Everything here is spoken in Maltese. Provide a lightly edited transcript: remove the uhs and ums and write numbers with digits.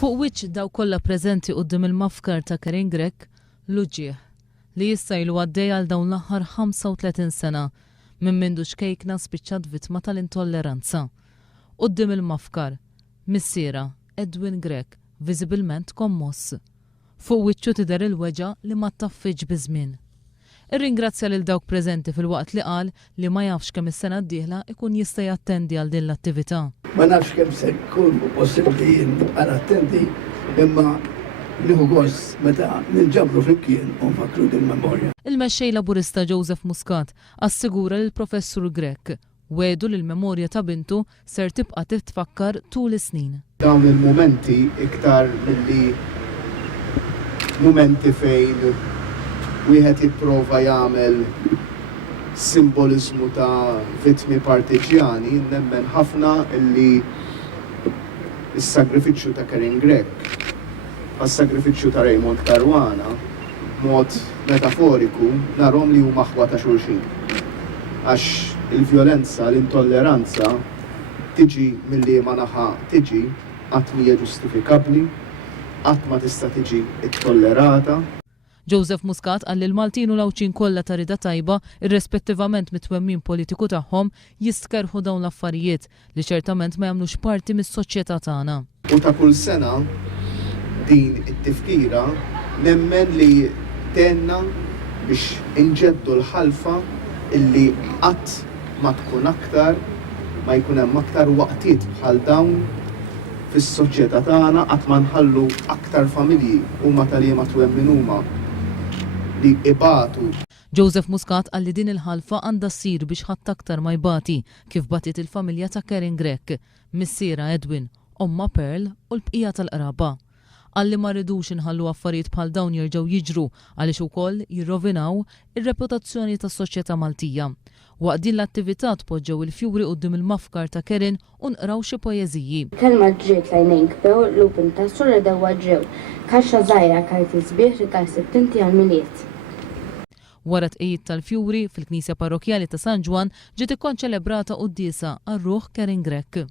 Fuq wiċċ daw kollha preżenti quddiem il-mafkar ta' Karen Grech l-uġieħ li issa ilu għaddej għal dawn l-aħħar 35 sena minn mindu xkejkna spiċċat vittma tal-intolleranza. Quddiem il-mafkar, missiera Edwin Grech viżibilment kommoss. Fuq wiċċu tidher il-weġa li ma taffiġ biżmien. Irringrazzja lil dawk preżenti fil-waqt li qal li ma jafx kemm is-sena d-dieħla ikun jista' jattendi għal din l-attività. Ma nafx kemm se jkun possibbli jien nibqa' nattendi, imma nieħu gost meta ninġabru flimkien u nfakru din memorja. Il-mexxej laburista Joseph Muscat assigura lil professur Grech wedu li l-memorja ta' bintu ser tibqa' titfakkar tul is-snin. Dawn il-momenti iktar milli momenti fejn wieħed jipprova jagħmel simboliżmu ta' vittmi partiġjani, nemmen ħafna illi is-sagrifiċċju ta' Karen Grech għas-sagrifiċċju ta' Raymond Caruana mod metaforiku narhom li huma aħwa ta' xulxin. Għax il-vjolenza, l-intolleranza tiġi milli ma naħa tiġi qatt mhija ġustifikabbli, qatt ma tista' tiġi ttollerata. Joseph Muscat qal li l-Maltin u l-Awċin kollha ta' rida tajba irrispettivament mit-twemmin politiku tagħhom jistkerħu dawn l-affarijiet li ċertament ma jagħmlux parti mis-soċjetà tagħna. U ta' kull sena din it-tifkira nemmen li tenna biex inġeddu l-ħalfa illi qatt ma tkun aktar, ma jkun hemm aktar waqtiet bħal dawn fis-soċjetà tagħna qatt ma nħallu aktar familji huma tal-liema twemmin huma li ibatu. Joseph Muscat qal li din il-ħalfa għandha ssir biex ħadd aktar ma jbati kif batit il-familja ta' Karen Grech, missiera Edwin, omma Pearl u l-bqija tal-qraba. Qal li ma rridux inħallu affarijiet bħal dawn jerġgħu jiġru għaliex ukoll jirrovinaw ir-reputazzjoni tas-soċjetà Maltija. Waqt din l-attività tpoġġew il-fjuri quddiem il-mafkar ta' Karen u nqraw xi poeżiji. Kelma ġriet lejnejn kbew lupin ta' sura dewwa ġew, kaxxa żgħira kajti sbieħ rikal settinti għal-miliet. Wara tqejjed tal-fjuri fil-Knisja Parrokjali ta' San Ġwan ġiet ikkonċelebrata qudiesa għar-ruħ Karen Grech.